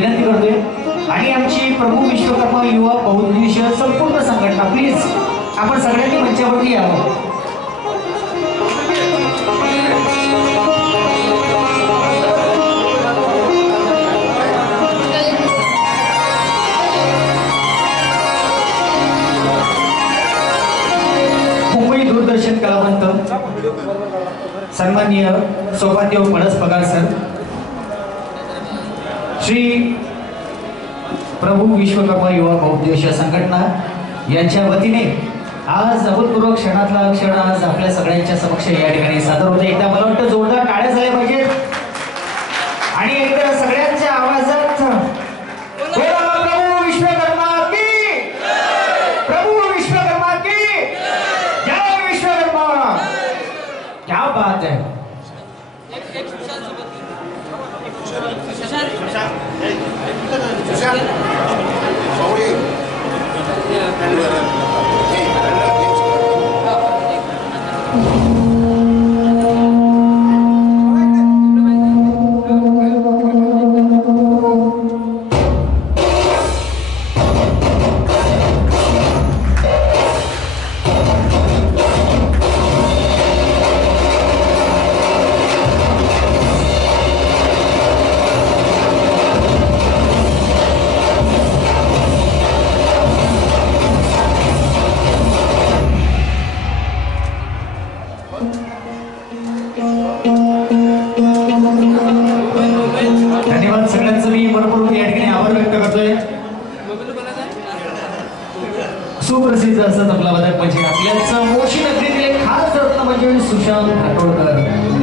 विनंती करतोय आणि आमची प्रभू विश्वकर्मा युवा बहुउद्देशीय संपूर्ण संघटना प्लीज आपण सगळ्यांनी मंचावरती यावं. मुंबई दूरदर्शन कलावंत सन्माननीय सौभाग्यदेव पडस पगार सर, श्री प्रभू विश्वकर्मा युवा बहुउद्देशीय संघटना यांच्या वतीने आज अभूतपूर्व क्षणातला क्षण आज आपल्या सगळ्यांच्या समक्ष या ठिकाणी सादर होते. एकदा मला वाटतं जोरदार टाळ्या झाल्या पाहिजेत आणि एकदा सगळ्यांच्या आवाजात प्रभू विश्वकर्मा की, प्रभू विश्वकर्मा की जय विश्वकर्मा. क्या बात है. धन्यवाद सगळ्यांचं. मी मनपूर्वक या ठिकाणी आभार व्यक्त करतोय. सुप्रसिद्ध असं तबला वादक म्हणजे आपल्याच मोशी नगरीतील एक खास रत्न म्हणजे सुशांत राठोडकर.